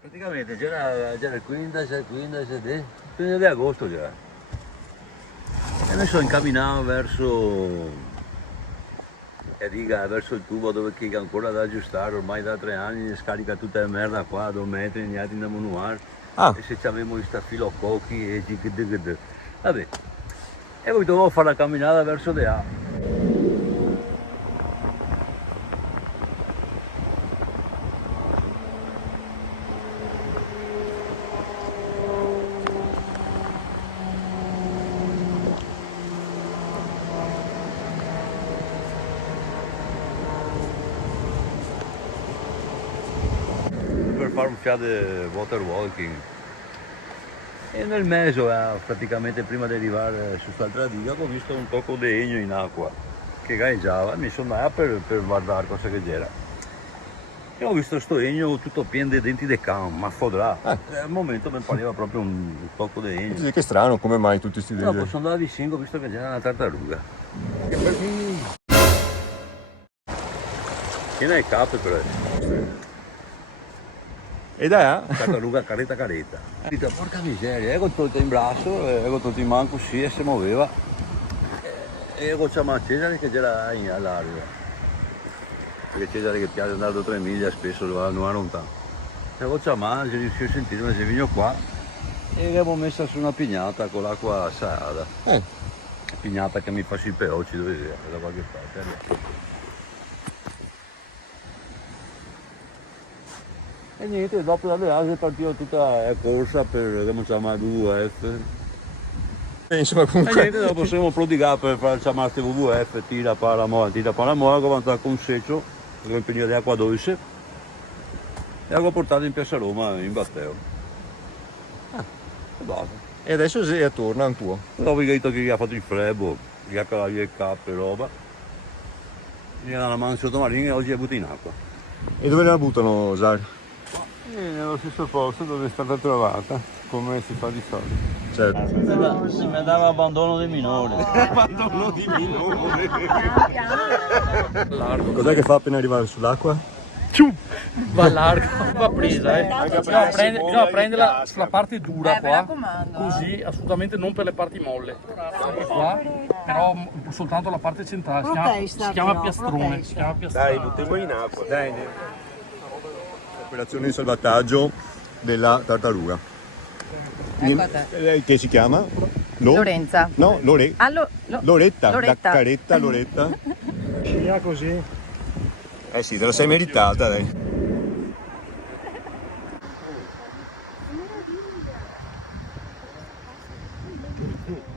praticamente c'era il 15 di agosto già. E mi sono incamminato verso il tubo dove che è ancora da aggiustare, ormai da 3 anni scarica tutta la merda qua a 2 metri, niente da manuale. E se c'avevo questa filo cocchi e vabbè. E poi dovevo fare la camminata verso di là. Per fare un fiade water walking e nel mezzo praticamente prima di arrivare su quest'altra diga ho visto un tocco di legno in acqua che galleggiava, mi sono andato per guardare cosa che c'era e ho visto sto legno tutto pieno di denti di can, ma fodrà. Al momento mi pareva proprio un tocco di legno. Che strano, come mai tutti questi dopo sono andato vicino, ho visto che c'era una tartaruga piena di cappe però. E dai, Tartaruga caretta. Dico, porca miseria, io ho tolto in braccio, ho tolto in mano così e si muoveva. E ho chiamato Cesare che c'era all'aria. Perché Cesare che piace andare 2 o 3 miglia spesso non va lontano. E ho chiamato, si riuscì a sentirmi, si vino qua e l'avevo messa su una pignata con l'acqua salata. Pignata che mi fa sui peocci, dove da qualche parte. E niente, dopo dalle Asie partiva tutta la corsa per come si chiama WWF. insomma, E comunque. niente, dopo siamo prodigati per fare chiamate WWF, tira para mola, come andava con un seccio, con un pugno di acqua dolce. E l'avevo portato in piazza Roma in batteo. E basta. E adesso si torna un tuo. Dopo che ha fatto il freddo, gli ha calato le cappe e roba. Gli ha la mano sottomarina e oggi è buttata in acqua. E dove la buttano, Zar? Nello stesso posto dove è stata trovata, come si fa di solito. Certo. Si mi dava abbandono dei minori. Abbandono di minore. Cos'è che fa appena arrivare sull'acqua? Va largo, va presa, bisogna prenderla sulla parte dura qua, così assolutamente non per le parti molle. Qua, però soltanto la parte centrale, si chiama piastrone. Dai, buttiamo in acqua, dai. Operazione di salvataggio della tartaruga. Che si chiama? Lorenza. No, Loretta. Loretta. Loretta. Da caretta Loretta. Scia così. Eh sì, te la sei meritata, dai.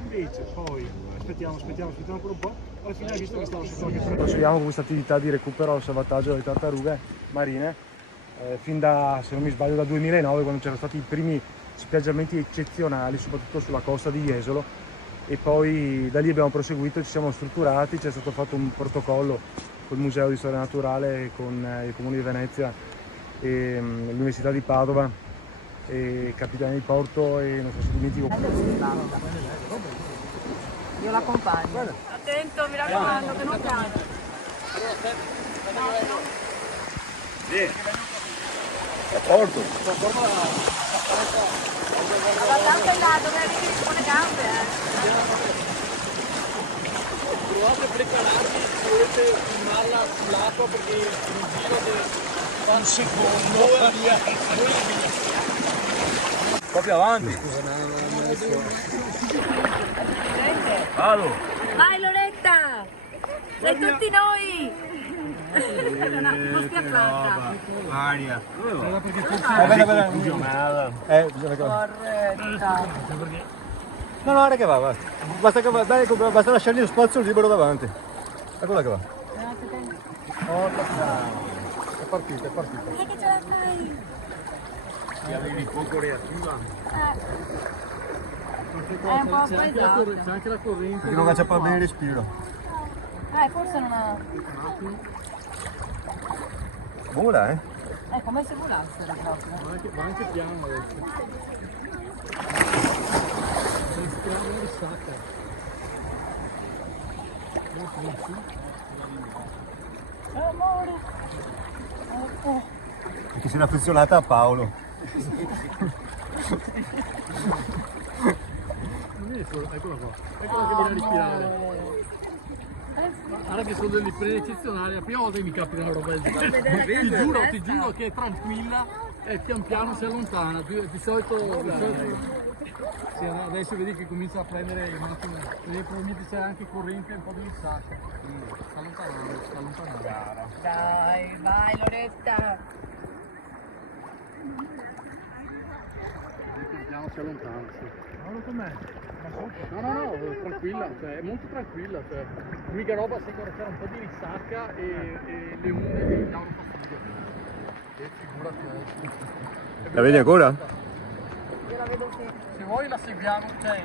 Invece poi aspettiamo ancora un po'. Alla fine hai visto che stavo sotto anche. Proseguiamo con questa attività di recupero e salvataggio delle tartarughe marine. Fin da, se non mi sbaglio, da 2009, quando c'erano stati i primi spiaggiamenti eccezionali, soprattutto sulla costa di Jesolo, e poi da lì abbiamo proseguito, ci siamo strutturati, c'è stato fatto un protocollo col Museo di Storia Naturale, con il Comune di Venezia e l'Università di Padova e Capitani di Porto e non so se dimentico. Io l'accompagno. Attento, mi raccomando, che non cade. A porto. Abbastanza in là, dove arrivi con le gambe, Provate a prepararvi, dovete filmarla sull'acqua perché il giro fa un secondo e via. Proprio avanti. Vado. Vai Loretta! Sei tutti noi! Una spiazzata. Aria. Corretta! No, guarda che va, basta. Basta lasciargli lo spazio libero davanti. Eccola che va. È partita. Dai che ce la fai! Ti avevi poco reattiva. È un po' spaesato. C'è anche la corrente. Perché non caccia bene il respiro. Forse non ha... Vola, come se volasse proprio. Va anche piano adesso. Sei strano di sacca. Amore! Perché si è affezionata a Paolo. Eccola qua, eccola che viene a respirare. Guarda che sono delle riprese eccezionali, la prima volta che mi capita una roba del genere. Ti giuro che è tranquilla e pian piano si allontana. Di solito sì, adesso vedi che comincia a prendere il massimo, probabilmente c'è anche corrente e un po' di sacca. Sta allontanando. Dai, vai Loretta. Pian piano si allontana, sì. Guarda com'è. No, tranquilla, cioè, è molto tranquilla, cioè. L'unica roba se c'era un po' di risacca e le onde mi davano fastidio. E figurati. La vedi ancora? Io la vedo sì. Se vuoi la seguiamo, cioè